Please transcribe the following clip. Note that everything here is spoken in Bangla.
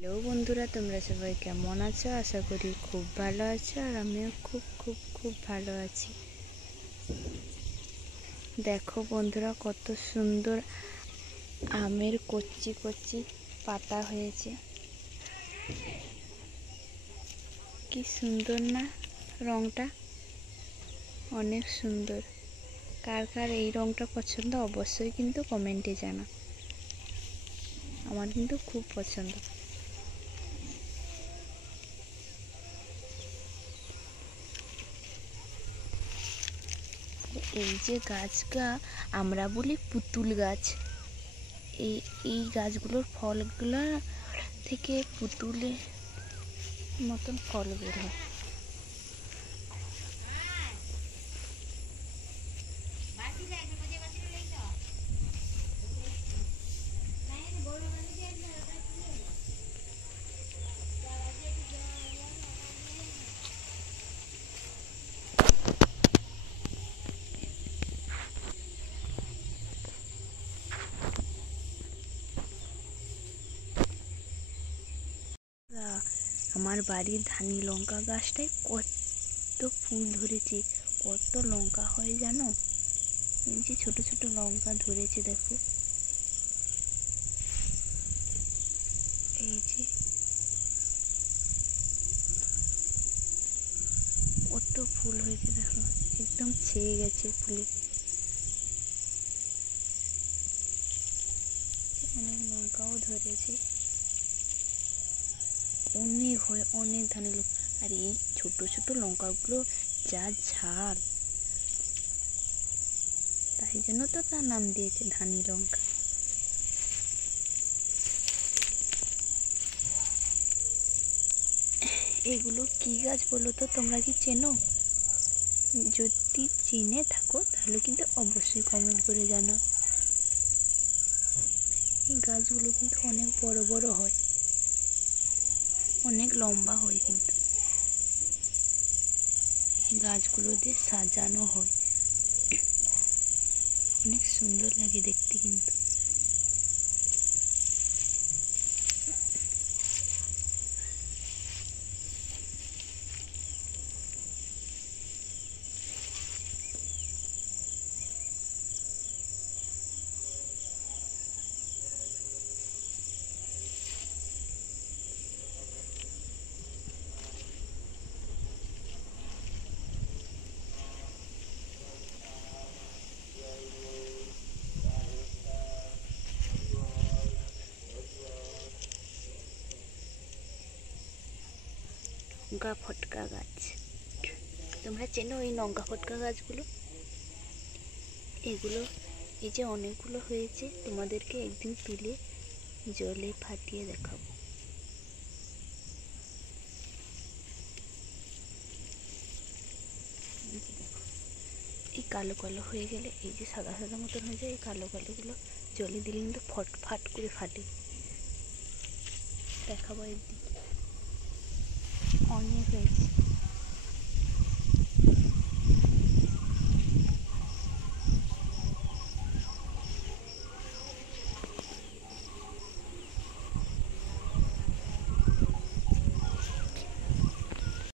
হ্যালো বন্ধুরা, তোমরা সবাই কেমন আছো? আশা করি খুব ভালো আছো, আর আমিও খুব খুব খুব ভালো আছি। দেখো বন্ধুরা, কত সুন্দর আমের কচি কচি পাতা হয়েছে। কি সুন্দর না রংটা, অনেক সুন্দর। কার কার এই রংটা পছন্দ অবশ্যই কিন্তু কমেন্টে জানা। আমার কিন্তু খুব পছন্দ। এই যে গাছটা আমরা বলি পুতুল গাছ, এই গাছগুলোর ফলগুলো থেকে পুতুলের মতন ফল বের হয়। আমার বাড়ির ধানি লঙ্কা গাছটায় কত ফুল ধরেছে, কত লঙ্কা হয় জানো? এই যে ছোট ছোট লঙ্কা ধরেছে, দেখো এই যে কত ফুল হয়েছে, দেখো একদম ছেয়ে গেছে ফুলে। অনেক লঙ্কাও ধরেছে, অনেক হয়, অনেক ধানি লঙ্কা। আর এই ছোট ছোট লঙ্কাগুলো যা ঝাল, তাই জন্য তো তার নাম দিয়েছে ধানি লঙ্কা। এগুলো কি গাছ বলো তো? তোমরা কি চেনো? যদি চিনে থাকো তাহলে কিন্তু অবশ্যই কমেন্ট করে জানাও। এই গাছগুলো কিন্তু অনেক বড় বড় হয়, অনেক লম্বা হয়, কিন্তু এই গাছগুলো দিয়ে সাজানো হয়, অনেক সুন্দর লাগে দেখতে কিন্তু। লঙ্কা ফটকা গাছ, তোমরা চেনো এই লঙ্কা ফটকা গাছগুলো? এগুলো এই যে অনেকগুলো হয়েছে, তোমাদেরকে একদিন তুলে জলে ফাটিয়ে দেখাবো। এই কালো কালো হয়ে গেলে, এই যে সাদা সাদা মতন হয়ে যায়, এই কালো কালোগুলো জলে দিলে কিন্তু ফট ফাট করে ফাটে। দেখাবো একদিন। অনেক হয়েছে।